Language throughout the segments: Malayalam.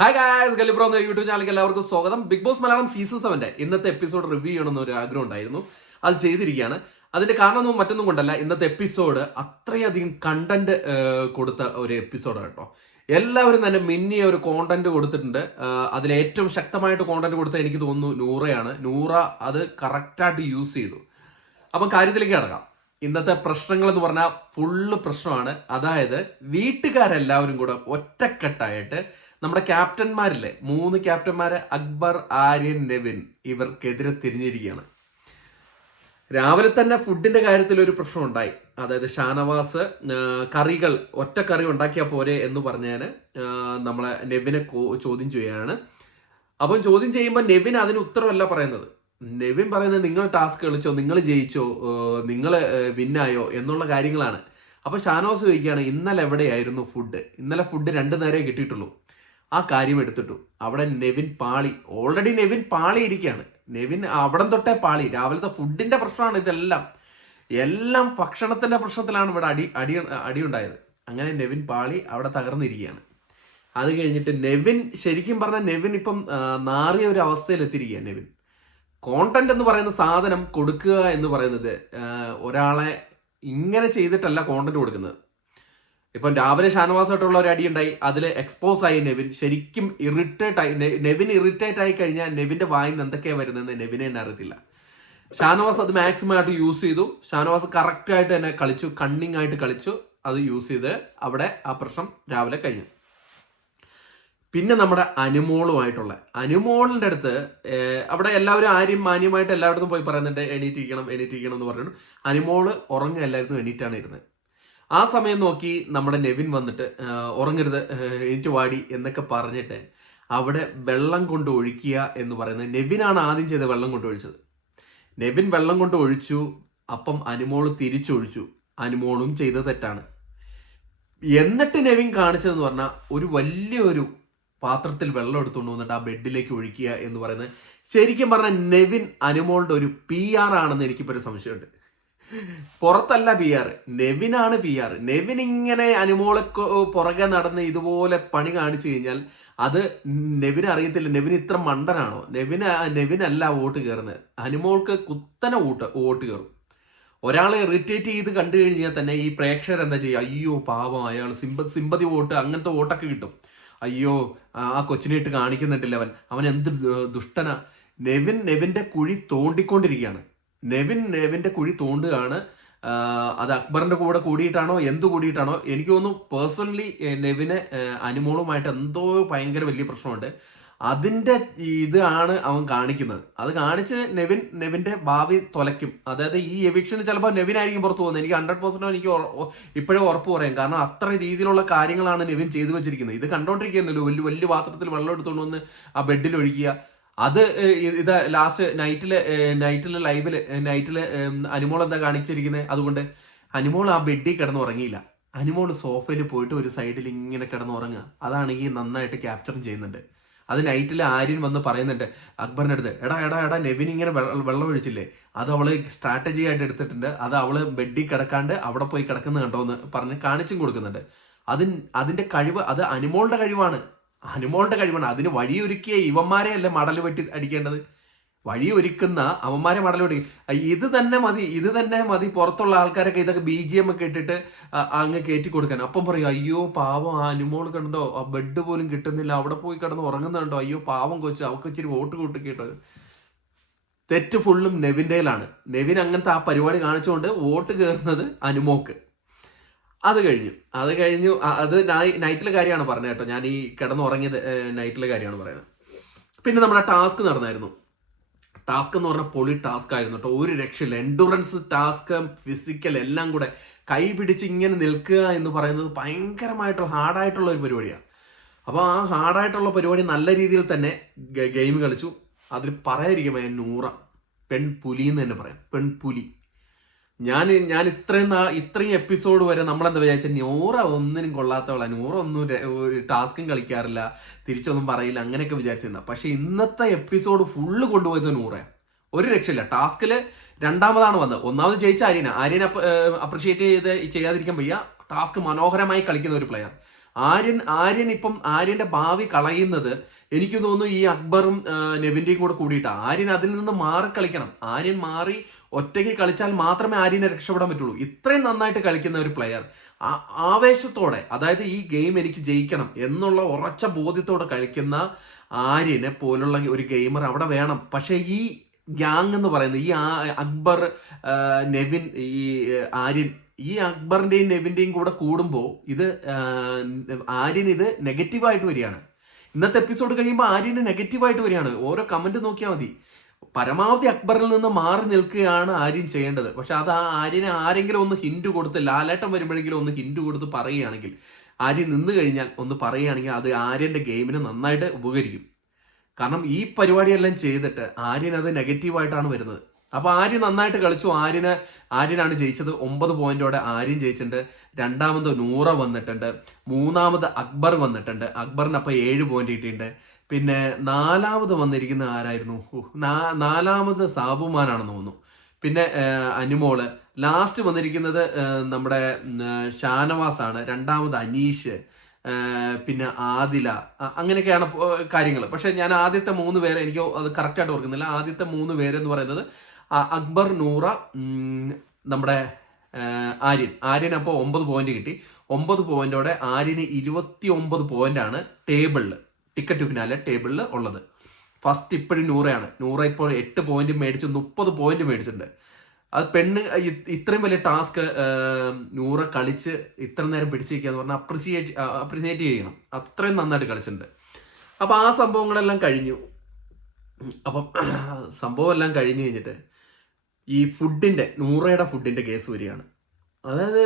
ഹായ് ഗായ്സ്, ഗലിബ്രോ എന്ന യൂട്യൂബ് ചാനലിലേക്ക് എല്ലാവർക്കും സ്വാഗതം. ബിഗ് ബോസ് മലയാളം സീസൺ 7 ഇന്നത്തെ എപ്പിസോഡ് റിവ്യൂ ചെയ്യണമെന്ന് ഒരു ആഗ്രഹം ഉണ്ടായിരുന്നു. അത് ചെയ്തിരിക്കുകയാണ്. അതിന്റെ കാരണമൊന്നും മറ്റൊന്നും കൊണ്ടല്ല, ഇന്നത്തെ എപ്പിസോഡ് അത്രയധികം കണ്ടന്റ് കൊടുത്ത ഒരു എപ്പിസോഡാണ് കേട്ടോ. എല്ലാവരും തന്നെ മിന്നിയ ഒരു കോണ്ടന്റ് കൊടുത്തിട്ടുണ്ട്. അതിൽ ഏറ്റവും ശക്തമായിട്ട് കോണ്ടന്റ് കൊടുത്ത എനിക്ക് തോന്നുന്നു നൂറയാണ്. നൂറ അത് കറക്റ്റായിട്ട് യൂസ് ചെയ്തു. അപ്പം കാര്യത്തിലേക്ക് കിടക്കാം. ഇന്നത്തെ പ്രശ്നങ്ങൾ എന്ന് പറഞ്ഞാൽ ഫുള്ള് പ്രശ്നമാണ്. അതായത് വീട്ടുകാരെല്ലാവരും കൂടെ ഒറ്റക്കെട്ടായിട്ട് നമ്മുടെ ക്യാപ്റ്റന്മാരില്ലേ, 3 ക്യാപ്റ്റന്മാര് അക്ബർ, ആര്യൻ, നെവിൻ, ഇവർക്കെതിരെ തിരിഞ്ഞിരിക്കുകയാണ്. രാവിലെ തന്നെ ഫുഡിന്റെ കാര്യത്തിൽ ഒരു പ്രശ്നം ഉണ്ടായി. അതായത് ഷാനവാസ് കറികൾ ഒറ്റ കറി ഉണ്ടാക്കിയാൽ പോരെ എന്ന് പറഞ്ഞാൽ നമ്മളെ നെവിനെ ചോദ്യം ചെയ്യുകയാണ്. അപ്പം ചോദ്യം ചെയ്യുമ്പോൾ നെവിൻ അതിന് ഉത്തരവല്ല പറയുന്നത്. നെവിൻ പറയുന്നത് നിങ്ങൾ ടാസ്ക് കളിച്ചോ, നിങ്ങൾ ജയിച്ചോ, നിങ്ങൾ വിന്നായോ എന്നുള്ള കാര്യങ്ങളാണ്. അപ്പൊ ഷാനവാസ് ചോദിക്കുകയാണ്, ഇന്നലെ എവിടെയായിരുന്നു ഫുഡ്? ഇന്നലെ ഫുഡ് 2 നേരമേ കിട്ടിയിട്ടുള്ളൂ. ആ കാര്യം എടുത്തിട്ടു. അവിടെ നെവിൻ പാളി. ഓൾറെഡി നെവിൻ പാളി ഇരിക്കുകയാണ്. നെവിൻ അവിടം തൊട്ടേ പാളി. രാവിലത്തെ ഫുഡിന്റെ പ്രശ്നമാണ് ഇതെല്ലാം. എല്ലാം ഭക്ഷണത്തിന്റെ പ്രശ്നത്തിലാണ് ഇവിടെ അടി ഉണ്ടായത്. അങ്ങനെ നെവിൻ പാളി അവിടെ തകർന്നിരിക്കുകയാണ്. അത് കഴിഞ്ഞിട്ട് നെവിൻ ശരിക്കും പറഞ്ഞാൽ നെവിൻ ഇപ്പം നാറിയ ഒരു അവസ്ഥയിൽ എത്തിയിരിക്കുക. നെവിൻ കോണ്ടന്റ് എന്ന് പറയുന്ന സാധനം കൊടുക്കുക എന്ന് പറയുന്നത് ഒരാളെ ഇങ്ങനെ ചെയ്തിട്ടല്ല കോണ്ടന്റ് കൊടുക്കുന്നത്. ഇപ്പം രാവിലെ ഷാനവാസായിട്ടുള്ള ഒരു അടി ഉണ്ടായി, അതിൽ എക്സ്പോസ് ആയി നെവിൻ. ശരിക്കും ഇറിറ്റേറ്റ് ആയി. നെവിൻ ഇറിറ്റേറ്റ് ആയി കഴിഞ്ഞാൽ നെവിന്റെ വായിൽ നിന്ന് എന്തൊക്കെയാണ് വരുന്നതെന്ന് നെവിനെ തന്നെ അറിയത്തില്ല. ഷാനവാസ് അത് മാക്സിമം ആയിട്ട് യൂസ് ചെയ്തു. ഷാനവാസ് കറക്റ്റ് ആയിട്ട് തന്നെ കളിച്ചു, കണ്ണിങ് ആയിട്ട് കളിച്ചു. അത് യൂസ് ചെയ്ത് അവിടെ ആ പ്രശ്നം രാവിലെ കഴിഞ്ഞു. പിന്നെ നമ്മുടെ അനുമോളുമായിട്ടുള്ള അനുമോളിന്റെ അടുത്ത് അവിടെ എല്ലാവരും ആരും മാന്യമായിട്ട് എല്ലായിടത്തും പോയി പറയുന്നുണ്ട്, എണീറ്റിരിക്കണം എന്ന് പറഞ്ഞു. അനുമോള് ഉറങ്ങല്ലായിരുന്നു, എണീറ്റാണ് ഇരുന്നത്. ആ സമയം നോക്കി നമ്മുടെ നെവിൻ വന്നിട്ട് ഉറങ്ങരുത്, എണീറ്റ് വാടി എന്നൊക്കെ പറഞ്ഞിട്ട് അവിടെ വെള്ളം കൊണ്ട് ഒഴിക്കുക എന്ന് പറയുന്നത് നെവിനാണ് ആദ്യം ചെയ്ത് വെള്ളം കൊണ്ട് ഒഴിച്ചത്. നെവിൻ വെള്ളം കൊണ്ട് ഒഴിച്ചു. അപ്പം അനുമോള് തിരിച്ചൊഴിച്ചു. അനുമോളും ചെയ്ത തെറ്റാണ്. എന്നിട്ട് നെവിൻ കാണിച്ചതെന്ന് പറഞ്ഞാൽ ഒരു വലിയൊരു പാത്രത്തിൽ വെള്ളം എടുത്തുകൊണ്ട് വന്നിട്ട് ആ ബെഡിലേക്ക് ഒഴിക്കുക എന്ന് പറയുന്നത് ശരിക്കും പറഞ്ഞാൽ നെവിൻ അനുമോളുടെ ഒരു PR ആണെന്ന് എനിക്കിപ്പോൾ ഒരു സംശയമുണ്ട്. പുറത്തല്ല PR, നെവിനാണ് PR. നെവിൻ ഇങ്ങനെ അനുമോളെ പുറകെ നടന്ന് ഇതുപോലെ പണി കാണിച്ചു കഴിഞ്ഞാൽ അത് നെവിന് അറിയത്തില്ല. നെവിൻ ഇത്ര മണ്ടനാണോ? നെവിനല്ല വോട്ട് കയറുന്നത്. അനുമോൾക്ക് കുത്തനെ വോട്ട് കയറും. ഒരാളെ ഇറിറ്റേറ്റ് ചെയ്ത് കണ്ടു കഴിഞ്ഞാൽ തന്നെ ഈ പ്രേക്ഷകർ എന്താ ചെയ്യുക? അയ്യോ പാവം, അയാൾ സിമ്പതി വോട്ട്, അങ്ങനത്തെ വോട്ടൊക്കെ കിട്ടും. അയ്യോ ആ കൊച്ചിനെ ഇട്ട് കാണിക്കുന്നുണ്ടല്ലോ, അവൻ എന്ത് ദുഷ്ടനാ. നെവിന്റെ കുഴി തോണ്ടിക്കൊണ്ടിരിക്കുകയാണ്. നെവിന്റെ കുഴി തോണ്ടുകയാണ്. അത് അക്ബറിന്റെ കൂടെ കൂടിയിട്ടാണോ എന്ത് കൂടിയിട്ടാണോ എനിക്ക് തോന്നുന്നു. പേഴ്സണലി നെവിന് അനുമോളുമായിട്ട് എന്തോ ഭയങ്കര വലിയ പ്രശ്നമുണ്ട്. അതിന്റെ ഇതാണ് അവൻ കാണിക്കുന്നത്. അത് കാണിച്ച് നെവിന്റെ ഭാവി തൊലയ്ക്കും. അതായത് ഈ എവിക്ഷന് ചിലപ്പോൾ നെവിനായിരിക്കും പുറത്തു പോകുന്നത്. എനിക്ക് 100% എനിക്ക് ഇപ്പോഴേ ഉറപ്പ് പറയാം. കാരണം അത്ര രീതിയിലുള്ള കാര്യങ്ങളാണ് നെവിൻ ചെയ്തു വെച്ചിരിക്കുന്നത്. ഇത് കണ്ടോണ്ടിരിക്കുന്നല്ലോ, വലിയ പാത്രത്തിൽ വെള്ളം എടുത്തുകൊണ്ട് വന്ന് ആ ബെഡിൽ ഒഴിക്കുക. അത് ഇത് ലാസ്റ്റ് നൈറ്റില് ലൈവില് അനുമോൾ എന്താ കാണിച്ചിരിക്കുന്നത്? അതുകൊണ്ട് അനുമോൾ ആ ബെഡിൽ കിടന്ന് ഉറങ്ങിയില്ല. അനുമോൾ സോഫയിൽ പോയിട്ട് ഒരു സൈഡിൽ ഇങ്ങനെ കിടന്ന് ഉറങ്ങുക. അതാണെങ്കിൽ നന്നായിട്ട് ക്യാപ്ചറും ചെയ്യുന്നുണ്ട്. അത് നൈറ്റിൽ ആര്യൻ വന്ന് പറയുന്നുണ്ട് അക്ബറിന്റെ അടുത്ത്, എടാ നെവിൻ ഇങ്ങനെ വെള്ളം ഒഴിച്ചില്ലേ, അത് അവള് സ്ട്രാറ്റജി ആയിട്ട് എടുത്തിട്ടുണ്ട്, അത് അവള് ബെഡിൽ കിടക്കാണ്ട് അവിടെ പോയി കിടക്കുന്ന കണ്ടോ എന്ന് പറഞ്ഞ് കാണിച്ചും കൊടുക്കുന്നുണ്ട്. അതിന്റെ കഴിവ് അത് അനുമോളുടെ കഴിവാണ്. അതിന് വഴിയൊരുക്കിയ ഇവന്മാരെ അല്ലേ മടൽ വെട്ടി അടിക്കേണ്ടത്? വഴിയൊരുക്കുന്ന അവന്മാരെ മടൽ വെട്ടി. ഇത് തന്നെ മതി പുറത്തുള്ള ആൾക്കാരൊക്കെ ഇതൊക്കെ BGM ഒക്കെ ഇട്ടിട്ട് അങ്ങ് കയറ്റി കൊടുക്കാൻ. അപ്പം പറയും, അയ്യോ പാവം ആ അനുമോൾ കണ്ടോ, ആ ബെഡ് പോലും കിട്ടുന്നില്ല, അവിടെ പോയി കിടന്ന് ഉറങ്ങുന്നുണ്ടോ, അയ്യോ പാവം കൊച്ചു, അവർക്ക് ഇച്ചിരി വോട്ട് കൂട്ടിക്കിട്ടത്. തെറ്റ് ഫുള്ളും നെവിൻ്റെയിലാണ്. നെവിൻ അങ്ങനത്തെ ആ പരിപാടി കാണിച്ചുകൊണ്ട് വോട്ട് കയറുന്നത് അനുമോക്ക്. അത് കഴിഞ്ഞു. അത് നൈറ്റിലെ കാര്യമാണ് പറഞ്ഞത് കേട്ടോ. ഞാൻ ഈ കിടന്നുറങ്ങിയത് നൈറ്റിലെ കാര്യമാണ് പറയുന്നത്. പിന്നെ നമ്മുടെ ടാസ്ക് നടന്നായിരുന്നു. ടാസ്ക് എന്ന് പറഞ്ഞാൽ പൊളി ടാസ്ക് ആയിരുന്നു കേട്ടോ. ഒരു രക്ഷയില്ല. എൻഡുറൻസ് ടാസ്ക്, ഫിസിക്കൽ എല്ലാം കൂടെ കൈ പിടിച്ച് ഇങ്ങനെ നിൽക്കുക എന്ന് പറയുന്നത് ഭയങ്കരമായിട്ട് ഹാർഡായിട്ടുള്ള ഒരു പരിപാടിയാണ്. അപ്പോൾ ആ ഹാർഡായിട്ടുള്ള പരിപാടി നല്ല രീതിയിൽ തന്നെ ഗെയിം കളിച്ചു. അതിൽ പറയാതിരിക്കുമ്പോൾ നൂറ പെൺപുലി എന്ന് തന്നെ പറയാം. പെൺപുലി. ഞാൻ ഇത്രയും എപ്പിസോഡ് വരെ നമ്മളെന്താ വിചാരിച്ച, നൂറ ഒന്നിനും കൊള്ളാത്തവളാ, നൂറ ഒന്നും ഒരു ടാസ്കും കളിക്കാറില്ല, തിരിച്ചൊന്നും പറയില്ല, അങ്ങനെയൊക്കെ വിചാരിച്ചിരുന്ന. പക്ഷെ ഇന്നത്തെ എപ്പിസോഡ് ഫുള്ള് കൊണ്ടുപോയത് നൂറ. ഒരു രക്ഷയില്ല. ടാസ്കില് 2ാമതാണ് വന്നത്. 1ാമത് ജയിച്ച ആര്യനെ അപ്രിഷിയേറ്റ് ചെയ്യാതിരിക്കാൻ വയ്യ. ടാസ്ക് മനോഹരമായി കളിക്കുന്ന ഒരു പ്ലെയർ. ആര്യൻ ഇപ്പം ആര്യന്റെ ഭാവി കളയുന്നത് എനിക്ക് തോന്നുന്നു ഈ അക്ബറും നെവിന്റെയും കൂടെ കൂടിയിട്ടാണ്. ആര്യൻ അതിൽ നിന്ന് മാറി കളിക്കണം. ആര്യൻ മാറി ഒറ്റയ്ക്ക് കളിച്ചാൽ മാത്രമേ ആര്യനെ രക്ഷപ്പെടാൻ പറ്റുള്ളൂ. ഇത്രയും നന്നായിട്ട് കളിക്കുന്ന ഒരു പ്ലെയർ ആവേശത്തോടെ, അതായത് ഈ ഗെയിം എനിക്ക് ജയിക്കണം എന്നുള്ള ഉറച്ച ബോധ്യത്തോടെ കളിക്കുന്ന ആര്യനെ പോലുള്ള ഒരു ഗെയിമർ അവിടെ വേണം. പക്ഷെ ഈ ഗ്യാങ് എന്ന് പറയുന്നത് ഈ അക്ബർ, നെവിൻ, ഈ ആര്യൻ, ഈ അക്ബറിന്റെയും നെവിന്റെയും കൂടെ കൂടുമ്പോൾ ഇത് ആര്യൻ ഇത് നെഗറ്റീവായിട്ട് വരികയാണ്. ഇന്നത്തെ എപ്പിസോഡ് കഴിയുമ്പോൾ ആര്യന് നെഗറ്റീവായിട്ട് വരികയാണ്. ഓരോ കമന്റ് നോക്കിയാൽ മതി. പരമാവധി അക്ബറിൽ നിന്ന് മാറി നിൽക്കുകയാണ് ആര്യൻ ചെയ്യേണ്ടത്. പക്ഷെ അത് ആര്യനെ ആരെങ്കിലും ഒന്ന് ഹിന്റ് കൊടുത്ത്, ലാലേട്ടം വരുമ്പോഴെങ്കിലും ഒന്ന് ഹിന്റ് കൊടുത്ത് പറയുകയാണെങ്കിൽ, ആര്യൻ നിന്ന് കഴിഞ്ഞാൽ ഒന്ന് പറയുകയാണെങ്കിൽ അത് ആര്യന്റെ ഗെയിമിന് നന്നായിട്ട് ഉപകരിക്കും. കാരണം ഈ പരിപാടിയെല്ലാം ചെയ്തിട്ട് ആര്യൻ അത് നെഗറ്റീവായിട്ടാണ് വരുന്നത്. അപ്പൊ ആര്യൻ നന്നായിട്ട് കളിച്ചു. ആര്യനാണ് ജയിച്ചത്. 9 പോയിന്റോടെ ആര്യൻ ജയിച്ചിട്ടുണ്ട്. രണ്ടാമത് നൂറ വന്നിട്ടുണ്ട്. മൂന്നാമത് അക്ബർ വന്നിട്ടുണ്ട്. അക്ബറിന് അപ്പൊ 7 പോയിന്റ് കിട്ടിയിട്ടുണ്ട്. പിന്നെ നാലാമത് വന്നിരിക്കുന്ന ആരായിരുന്നു? നാലാമത് സാബുമാനാണെന്ന് തോന്നുന്നു. പിന്നെ അനുമോള്. ലാസ്റ്റ് വന്നിരിക്കുന്നത് നമ്മുടെ ഷാനവാസ് ആണ്. രണ്ടാമത് അനീഷ്, പിന്നെ ആദില. അങ്ങനെയൊക്കെയാണ് കാര്യങ്ങൾ. പക്ഷെ ഞാൻ ആദ്യത്തെ 3 പേരെ എനിക്ക് അത് കറക്റ്റായിട്ട് ഓർക്കുന്നില്ല. ആദ്യത്തെ 3 പേരെന്ന് പറയുന്നത് അക്ബർ, നൂറ, നമ്മുടെ ആര്യൻ അപ്പോൾ 9 പോയിന്റ് കിട്ടി. 9 പോയിന്റോടെ ആര്യന് 29 പോയിന്റാണ് ടേബിളിൽ, ടിക്കറ്റ് ടു ഫിനാലെ ടേബിളിൽ ഉള്ളത്. ഫസ്റ്റ് ഇപ്പോഴും നൂറയാണ്. നൂറ ഇപ്പോൾ 8 പോയിന്റ് മേടിച്ച് 30 പോയിന്റ് മേടിച്ചിട്ടുണ്ട്. അത് ഇത്രയും വലിയ ടാസ്ക് നൂറ കളിച്ച് ഇത്ര നേരം പിടിച്ചിരിക്കുക എന്ന് പറഞ്ഞാൽ അപ്രിസിയേറ്റ് ചെയ്യണം. അത്രയും നന്നായിട്ട് കളിച്ചിട്ടുണ്ട്. അപ്പൊ ആ സംഭവങ്ങളെല്ലാം കഴിഞ്ഞു. അപ്പം സംഭവം എല്ലാം കഴിഞ്ഞു കഴിഞ്ഞിട്ട് ഈ നൂറയുടെ ഫുഡിന്റെ കേസ് വരികയാണ്. അതായത്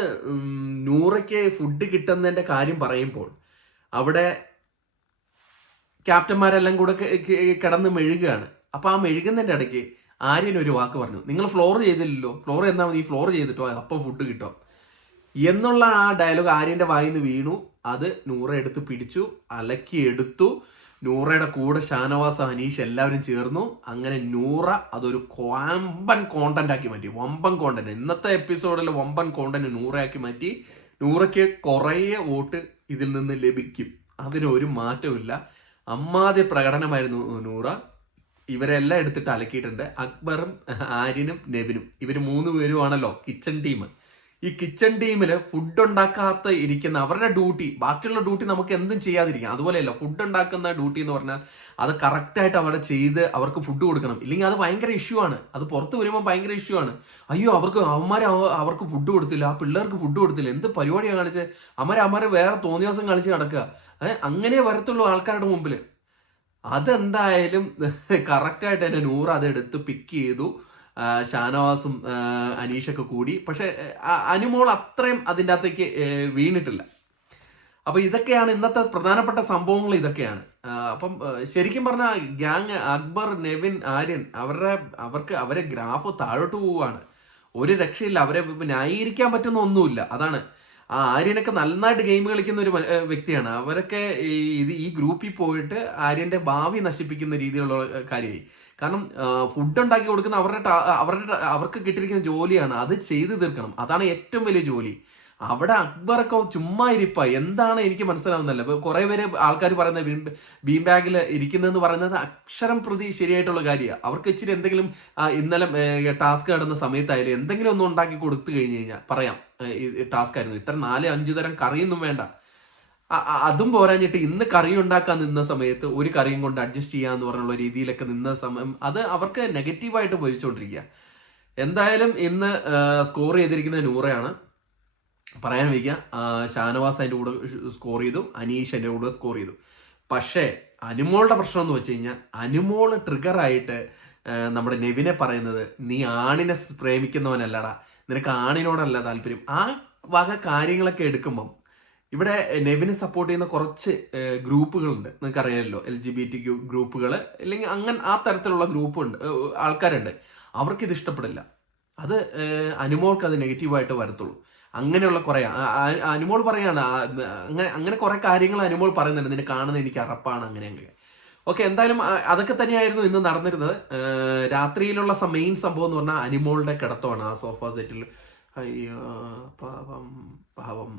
നൂറയ്ക്ക് ഫുഡ് കിട്ടുന്നതിന്റെ കാര്യം പറയുമ്പോൾ അവിടെ ക്യാപ്റ്റന്മാരെല്ലാം കൂടെ കിടന്ന് മെഴുകുകയാണ്. അപ്പൊ ആ മെഴുകുന്നതിന്റെ ഇടയ്ക്ക് ആര്യൻ ഒരു വാക്ക് പറഞ്ഞു, നിങ്ങൾ ഫ്ലോർ ചെയ്തില്ലല്ലോ, ഫ്ലോർ എന്നാ മതി, ഫ്ലോർ ചെയ്തിട്ടോ അപ്പം ഫുഡ് കിട്ടും എന്നുള്ള ആ ഡയലോഗ് ആര്യന്റെ വായിൽ നിന്ന് വീണു. അത് നൂറ എടുത്ത് പിടിച്ചു, അലക്കി എടുത്തു. നൂറയുടെ കൂടെ ഷാനവാസ്, അനീഷ് എല്ലാവരും ചേർന്നു. അങ്ങനെ നൂറ അതൊരു വമ്പൻ കോണ്ടന്റ് ആക്കി മാറ്റി. വമ്പൻ കോണ്ടന്റ്, ഇന്നത്തെ എപ്പിസോഡിൽ വമ്പൻ കോണ്ടന്റ് നൂറയാക്കി മാറ്റി. നൂറയ്ക്ക് കുറേ വോട്ട് ഇതിൽ നിന്ന് ലഭിക്കും, അതിനൊരു മാറ്റമില്ല. അമ്മാതിരി പ്രകടനമായിരുന്നു നൂറ. ഇവരെല്ലാം എടുത്തിട്ട് അലക്കിയിട്ടുണ്ട്. അക്ബറും ആര്യനും നെവിനും, ഇവർ 3 പേരുമാണല്ലോ കിച്ചൺ ടീം. ഈ കിച്ചൺ ടീമിൽ ഫുഡ് ഉണ്ടാക്കാത്ത ഇരിക്കുന്ന അവരുടെ ഡ്യൂട്ടി, ബാക്കിയുള്ള ഡ്യൂട്ടി നമുക്ക് എന്തും ചെയ്യാതിരിക്കാം. അതുപോലെയല്ല, ഫുഡ് ഉണ്ടാക്കുന്ന ഡ്യൂട്ടി എന്ന് പറഞ്ഞാൽ അത് കറക്റ്റായിട്ട് അവിടെ ചെയ്ത് അവർക്ക് ഫുഡ് കൊടുക്കണം. ഇല്ലെങ്കിൽ അത് ഭയങ്കര ഇഷ്യൂ ആണ്. അത് പുറത്ത് വരുമ്പോൾ ഭയങ്കര ഇഷ്യൂ ആണ്. അയ്യോ, അവർക്ക് ഫുഡ് കൊടുത്തില്ല, ആ പിള്ളേർക്ക് ഫുഡ് കൊടുത്തില്ല, എന്ത് പരിപാടിയാണ് കാണിച്ചത്, അവന്മാരെ വേറെ തോന്നിയാസം കളിച്ച് നടക്കുക. അങ്ങനെ വരത്തുള്ളൂ ആൾക്കാരുടെ മുമ്പിൽ. അതെന്തായാലും കറക്റ്റായിട്ട് തന്നെ നൂറ് അതെടുത്ത് പിക്ക് ചെയ്തു. ഷാനവാസും അനീഷൊക്കെ കൂടി. പക്ഷെ അനുമോൾ അത്രയും അതിൻ്റെ അകത്തേക്ക് വീണിട്ടില്ല. അപ്പൊ ഇതൊക്കെയാണ് ഇന്നത്തെ പ്രധാനപ്പെട്ട സംഭവങ്ങൾ. ഇതൊക്കെയാണ്. അപ്പം ശരിക്കും പറഞ്ഞാൽ ഗ്യാങ് അക്ബർ, നെവിൻ, ആര്യൻ അവരെ ഗ്രാഫ് താഴോട്ട് പോവുകയാണ്. ഒരു രക്ഷയില്ല. അവരെ ന്യായീകരിക്കാൻ പറ്റുന്ന ഒന്നുമില്ല. അതാണ്. ആര്യനൊക്കെ നന്നായിട്ട് ഗെയിം കളിക്കുന്ന ഒരു വ്യക്തിയാണ്. അവരൊക്കെ ഈ ഗ്രൂപ്പിൽ പോയിട്ട് ആര്യന്റെ ഭാവി നശിപ്പിക്കുന്ന രീതിയിലുള്ള കാര്യമായി. കാരണം ഫുഡ് ഉണ്ടാക്കി കൊടുക്കുന്ന അവർക്ക് കിട്ടിയിരിക്കുന്ന ജോലിയാണ്. അത് ചെയ്തു തീർക്കണം. അതാണ് ഏറ്റവും വലിയ ജോലി. അവിടെ അക്ബറൊക്കെ ചുമ്മാ ഇരിപ്പ. എന്താണ് എനിക്ക് മനസ്സിലാവുന്നല്ല. കുറെ പേര് ആൾക്കാർ പറയുന്നത് ബീം ബാഗിൽ ഇരിക്കുന്നതെന്ന് പറയുന്നത് അക്ഷരം പ്രതി ശരിയായിട്ടുള്ള കാര്യമാണ്. അവർക്ക് ഇച്ചിരി എന്തെങ്കിലും ഇന്നലെ ടാസ്ക് നടന്ന സമയത്തായാലും എന്തെങ്കിലും ഒന്നും ഉണ്ടാക്കി കൊടുത്തു കഴിഞ്ഞു കഴിഞ്ഞാൽ പറയാം ടാസ്ക് ആയിരുന്നു. ഇത്ര 4-5 തരം കറിയൊന്നും വേണ്ട. അതും പോരാഞ്ഞിട്ട് ഇന്ന് കറി ഉണ്ടാക്കാൻ നിന്ന സമയത്ത് ഒരു കറിയും കൊണ്ട് അഡ്ജസ്റ്റ് ചെയ്യാന്ന് പറഞ്ഞുള്ള രീതിയിലൊക്കെ നിന്ന സമയം അത് അവർക്ക് നെഗറ്റീവായിട്ട് ഭവിച്ചുകൊണ്ടിരിക്കുക. എന്തായാലും ഇന്ന് സ്കോർ ചെയ്തിരിക്കുന്ന നൂറയാണ്. പറയാൻ വയ്ക്കുക. ഷാനവാസ് അതിൻ്റെ കൂടെ സ്കോർ ചെയ്തു, അനീഷ് എൻ്റെ കൂടെ സ്കോർ ചെയ്തു. പക്ഷേ അനുമോളുടെ പ്രശ്നം എന്ന് വെച്ച് കഴിഞ്ഞാൽ അനുമോള് ട്രിഗറായിട്ട് നമ്മുടെ നെവിനെ പറയുന്നത്, നീ ആണിനെ പ്രേമിക്കുന്നവനല്ലടാ, നിനക്ക് ആണിനോടല്ല താല്പര്യം, ആ വക കാര്യങ്ങളൊക്കെ എടുക്കുമ്പം ഇവിടെ നെവിനെ സപ്പോർട്ട് ചെയ്യുന്ന കുറച്ച് ഗ്രൂപ്പുകളുണ്ട്. നിങ്ങൾക്ക് അറിയാമല്ലോ, LGBTQ ഗ്രൂപ്പുകൾ, അല്ലെങ്കിൽ അങ്ങനെ ആ തരത്തിലുള്ള ഗ്രൂപ്പുണ്ട്, ആൾക്കാരുണ്ട്. അവർക്കിത് ഇഷ്ടപ്പെടില്ല. അത് അനുമോൾക്ക് അത് നെഗറ്റീവായിട്ട് വരത്തുള്ളൂ. അങ്ങനെയുള്ള കുറെ അനുമോൾ പറയാണ്, അങ്ങനെ കുറെ കാര്യങ്ങൾ അനുമോൾ പറയുന്നുണ്ട്. നിന്നെ കാണുന്നത് എനിക്ക് അറപ്പാണ്, അങ്ങനെ. ഓക്കെ, എന്തായാലും അതൊക്കെ തന്നെയായിരുന്നു ഇന്ന് നടന്നിരുന്നത്. രാത്രിയിലുള്ള മെയിൻ സംഭവം എന്ന് പറഞ്ഞാൽ അനുമോളുടെ കിടത്തമാണ്. ആ സോഫ സെറ്റിൽ അയ്യോ പാവം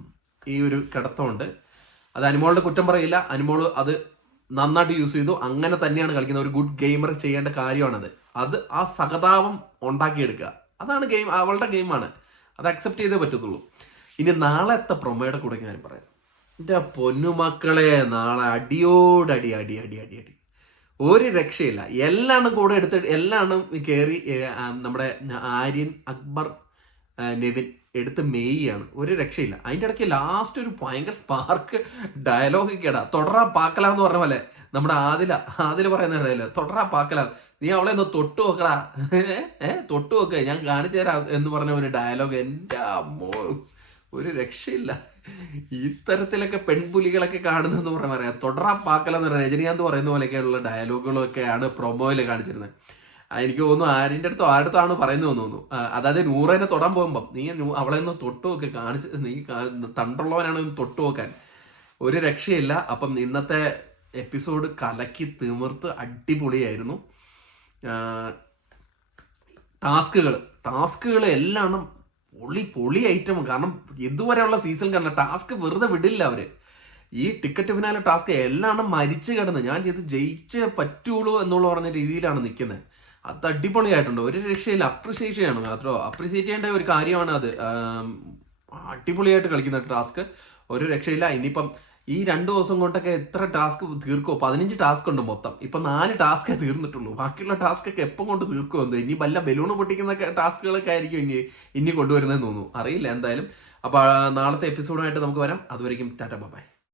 ഈ ഒരു കിടത്തമുണ്ട്. അത് അനുമോളുടെ കുറ്റം പറയില്ല. അനുമോള് അത് നന്നായിട്ട് യൂസ് ചെയ്തു. അങ്ങനെ തന്നെയാണ് കളിക്കുന്നത്. ഒരു ഗുഡ് ഗെയിമർ ചെയ്യേണ്ട കാര്യമാണത്. അത് ആ സഹതാപം ഉണ്ടാക്കിയെടുക്കുക. അതാണ് ഗെയിം, അവളുടെ ഗെയിമാണ്. അത് അക്സെപ്റ്റ് ചെയ്തേ പറ്റത്തുള്ളൂ. ഇനി നാളത്തെ പ്രൊമോയുടെ കൂടെ ഞാൻ പറയാം. എൻ്റെ പൊന്നുമക്കളെ, നാളെ അടിയോടടി അടി അടി അടി അടി, ഒരു രക്ഷയില്ല. എല്ലാം കൂടെ എടുത്തിട്ട് എല്ലാം കയറി നമ്മുടെ ആര്യൻ, അക്ബർ, നെവിൻ എടുത്ത് മെയ്യാണ്. ഒരു രക്ഷയില്ല. അതിൻ്റെ ഇടയ്ക്ക് ലാസ്റ്റ് ഒരു ഭയങ്കര സ്പാർക്ക് ഡയലോഗൊക്കെയാടാ. തുടറാ പാക്കല എന്ന് പറഞ്ഞ പോലെ നമ്മുടെ ആദില പറയുന്ന ഡയലോഗ്, തുടറാ പാക്കല, നീ അവളെ ഒന്ന് തൊട്ടു നോക്കടാ, തൊട്ടു നോക്ക, ഞാൻ കാണിച്ചു തരാം എന്ന് പറഞ്ഞ ഒരു ഡയലോഗ്. എൻ്റെ അമ്മോ, ഒരു രക്ഷയില്ല. ഇത്തരത്തിലൊക്കെ പെൺപുലികളൊക്കെ കാണുന്നതെന്ന് പറയാം. തുടറാ പാക്കലെന്ന് പറയാം, രജനീകാന്ത് പറയുന്ന പോലെയൊക്കെയുള്ള ഡയലോഗുകളൊക്കെയാണ് പ്രൊമോയിൽ കാണിച്ചിരുന്നത്. എനിക്ക് തോന്നുന്നു ആരുടെ പറയുന്നത് തോന്നുന്നു. അതായത് നൂറേനെ തൊടാൻ പോകുമ്പം നീ അവളെ ഒന്ന് തൊട്ടു നോക്കി കാണിച്ച്, നീ തണ്ടുള്ളവനാണ് തൊട്ടു നോക്കാൻ. ഒരു രക്ഷയില്ല. അപ്പം ഇന്നത്തെ എപ്പിസോഡ് കലക്കി തീർത്ത് അടിപൊളിയായിരുന്നു. ടാസ്കുകൾ എല്ലാം പൊളി ഐറ്റം. കാരണം ഇതുവരെയുള്ള സീസൺ കാരണം ടാസ്ക് വെറുതെ വിടില്ല അവര്. ഈ ടിക്കറ്റ് ഫിനാലെ ടാസ്ക് എല്ലാം മരിച്ചു കിടന്ന് ഞാൻ ചെയ്ത് ജയിച്ചേ പറ്റുള്ളൂ എന്നുള്ള പറഞ്ഞ രീതിയിലാണ് നിൽക്കുന്നത്. അത് അടിപൊളിയായിട്ടുണ്ട്. ഒരു രക്ഷയില്ല. അപ്രിസിയേറ്റ് ചെയ്യണം, മാത്രമോ അപ്രിസിയേറ്റ് ചെയ്യേണ്ട ഒരു കാര്യമാണ് അത്. അടിപൊളിയായിട്ട് കളിക്കുന്ന ടാസ്ക്, ഒരു രക്ഷയില്ല. ഇനിയിപ്പം ഈ 2 ദിവസം കൊണ്ടൊക്കെ എത്ര ടാസ്ക് തീർക്കുമോ? 15 ടാസ്ക് ഉണ്ട് മൊത്തം. ഇപ്പൊ 4 ടാസ്കേ തീർന്നിട്ടുള്ളൂ. ബാക്കിയുള്ള ടാസ്ക് ഒക്കെ എപ്പം കൊണ്ട് തീർക്കുമോ എന്തോ. ഇനി വല്ല ബലൂണ് പൊട്ടിക്കുന്ന ടാസ്കുകളൊക്കെ ആയിരിക്കും ഇനി കൊണ്ടുവരുന്നതെന്ന് തോന്നുന്നു. അറിയില്ല എന്തായാലും. അപ്പൊ നാളത്തെ എപ്പിസോഡുമായിട്ട് നമുക്ക് വരാം. അതുവരെയും ടാറ്റ ബൈ.